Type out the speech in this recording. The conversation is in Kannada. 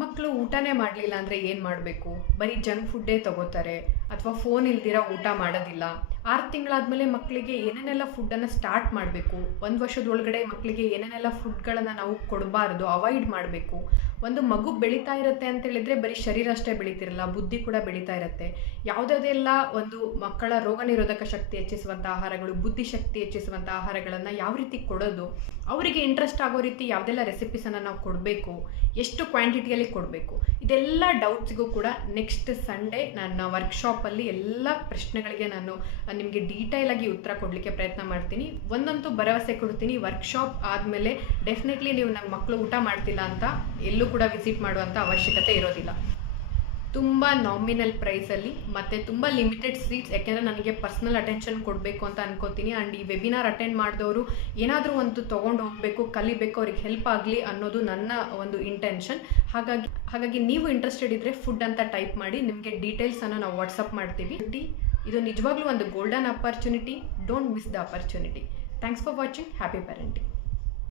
ಮಕ್ಕಳು ಊಟನೇ ಮಾಡಲಿಲ್ಲ ಅಂದರೆ ಏನು ಮಾಡಬೇಕು? ಬರೀ ಜಂಕ್ ಫುಡ್ಡೇ ತಗೋತಾರೆ ಅಥವಾ ಫೋನ್ ಇಲ್ದಿರ ಊಟ ಮಾಡೋದಿಲ್ಲ. 6 ತಿಂಗಳಾದಮೇಲೆ ಮಕ್ಕಳಿಗೆ ಏನೇನೆಲ್ಲ ಫುಡ್ಡನ್ನು ಸ್ಟಾರ್ಟ್ ಮಾಡಬೇಕು, 1 ವರ್ಷದೊಳಗಡೆ ಮಕ್ಕಳಿಗೆ ಏನೇನೆಲ್ಲ ಫುಡ್ಗಳನ್ನು ನಾವು ಕೊಡಬಾರ್ದು, ಅವಾಯ್ಡ್ ಮಾಡಬೇಕು. ಒಂದು ಮಗು ಬೆಳೀತಾ ಇರುತ್ತೆ ಅಂತೇಳಿದರೆ ಬರೀ ಶರೀರ ಅಷ್ಟೇ ಬೆಳೀತಿರಲ್ಲ, ಬುದ್ಧಿ ಕೂಡ ಬೆಳೀತಾ ಇರುತ್ತೆ. ಯಾವುದೆಲ್ಲ ಒಂದು ಮಕ್ಕಳ ರೋಗ ನಿರೋಧಕ ಶಕ್ತಿ ಹೆಚ್ಚಿಸುವಂಥ ಆಹಾರಗಳು, ಬುದ್ಧಿಶಕ್ತಿ ಹೆಚ್ಚಿಸುವಂಥ ಆಹಾರಗಳನ್ನು ಯಾವ ರೀತಿ ಕೊಡೋದು, ಅವರಿಗೆ ಇಂಟ್ರೆಸ್ಟ್ ಆಗೋ ರೀತಿ ಯಾವುದೆಲ್ಲ ರೆಸಿಪೀಸನ್ನು ನಾವು ಕೊಡಬೇಕು, ಎಷ್ಟು ಕ್ವಾಂಟಿಟಿಯಲ್ಲಿ ಕೊಡಬೇಕು, ಇದೆಲ್ಲ ಡೌಟ್ಸ್ಗೂ ಕೂಡ ನೆಕ್ಸ್ಟ್ ಸಂಡೇ ನನ್ನ ವರ್ಕ್ಶಾಪಲ್ಲಿ ಎಲ್ಲ ಪ್ರಶ್ನೆಗಳಿಗೆ ನಾನು ನಿಮಗೆ ಡೀಟೇಲಾಗಿ ಉತ್ತರ ಕೊಡಲಿಕ್ಕೆ ಪ್ರಯತ್ನ ಮಾಡ್ತೀನಿ. ಒಂದಂತೂ ಭರವಸೆ ಕೊಡ್ತೀನಿ, ವರ್ಕ್ಶಾಪ್ ಆದಮೇಲೆ ಡೆಫಿನೆಟ್ಲಿ ನೀವು ನಮ್ಮ ಮಕ್ಕಳು ಊಟ ಮಾಡ್ತಿಲ್ಲ ಅಂತ ಎಲ್ಲೂ ಕೂಡ ವಿಸಿಟ್ ಮಾಡುವಂಥ ಅವಶ್ಯಕತೆ ಇರೋದಿಲ್ಲ. ತುಂಬ ನಾಮಿನಲ್ ಪ್ರೈಸಲ್ಲಿ ಮತ್ತು ತುಂಬ ಲಿಮಿಟೆಡ್ ಸೀಟ್ಸ್, ಯಾಕೆಂದರೆ ನನಗೆ ಪರ್ಸ್ನಲ್ ಅಟೆನ್ಷನ್ ಕೊಡಬೇಕು ಅಂತ ಅನ್ಕೋತೀನಿ. ಆ್ಯಂಡ್ ಈ ವೆಬಿನಾರ್ ಅಟೆಂಡ್ ಮಾಡಿದವರು ಏನಾದರೂ ಒಂದು ತೊಗೊಂಡು ಹೋಗಬೇಕು, ಕಲಿಬೇಕು, ಅವ್ರಿಗೆ ಹೆಲ್ಪ್ ಆಗಲಿ ಅನ್ನೋದು ನನ್ನ ಒಂದು ಇಂಟೆನ್ಷನ್. ಹಾಗಾಗಿ ನೀವು ಇಂಟ್ರೆಸ್ಟೆಡ್ ಇದ್ದರೆ ಫುಡ್ ಅಂತ ಟೈಪ್ ಮಾಡಿ, ನಿಮಗೆ ಡೀಟೇಲ್ಸನ್ನು ನಾವು ವಾಟ್ಸಪ್ ಮಾಡ್ತೀವಿ. ಇದು ನಿಜವಾಗ್ಲೂ ಒಂದು golden opportunity. Don't miss the opportunity. Thanks for watching. Happy parenting.